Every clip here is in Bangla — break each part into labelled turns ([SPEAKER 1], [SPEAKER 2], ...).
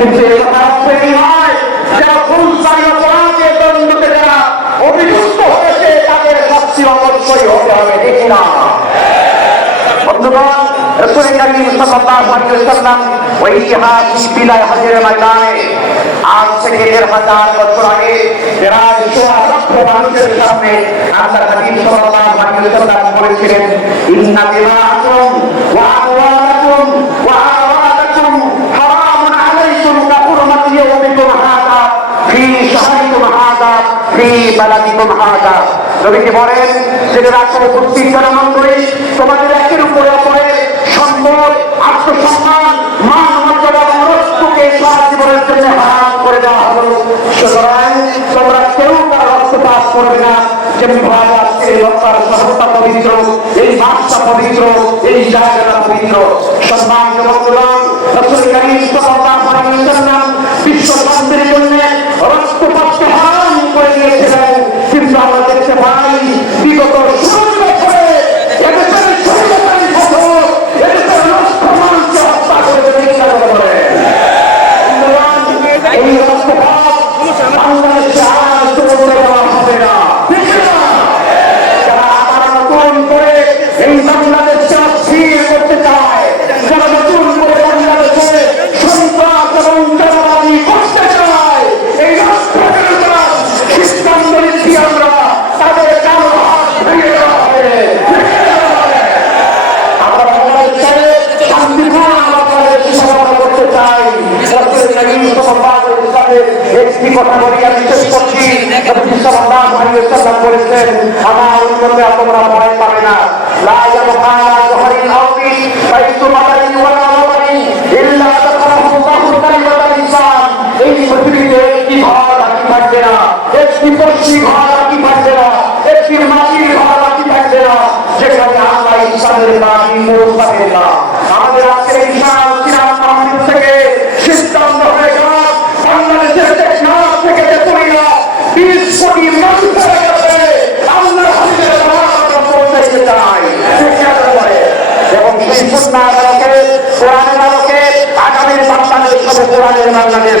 [SPEAKER 1] কিন্তু এ কথা নয় যারা ভুল চাই অপরাধে দণ্ডকে যারা অভিযুক্ত হতে হবে ঠিক না। বন্ধুগণ রসুল করিম সাল্লাল্লাহু আলাইহি ওয়াসাল্লাম ওই ইতিহাস বিলায় হাজির ময়দানে, আজ থেকে দেড় আগে প্রায় সোয়া লক্ষ মানুষের সামনে আল্লাহ হাবিব সাল্লাল্লাহু বলেছিলেন নবীজি বলেন জেনে রাখো উপস্থিত যারা মন্ডলী তোমাদের একের উপরে অপরে সম্পদ আত্মসম্মান মান মর্যাদা সারা জীবনের জন্য করে দেওয়া হলো সুতরাং তোমরা কেউ করবে না ভাবে আজকে পবিত্র এই পবিত্র এই জায়গাটা পবিত্র রসুল বিশ্ব শান্তির জন্য করে আমরা দেখতে বলেছেন, আমার উম্মতে তোমরা ভয় পাবে না। এই পৃথিবীতে একটি ঘর থাকবে না। একটি পশ্চিম ঘর কোরআনের আলোকে আগামীর বাংলাদেশ কোরআনের বাংলাদেশ।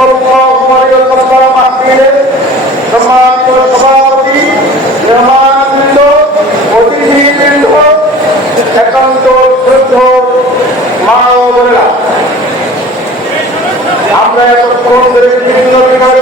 [SPEAKER 1] নবী সাল্লাল্লাহু আলাইহি ওয়াসাল্লাম মাহফিলে সম্মানিত সভাপতি মেহমানবৃন্দ আমরা এতক্ষণ বিভিন্ন বিভাগে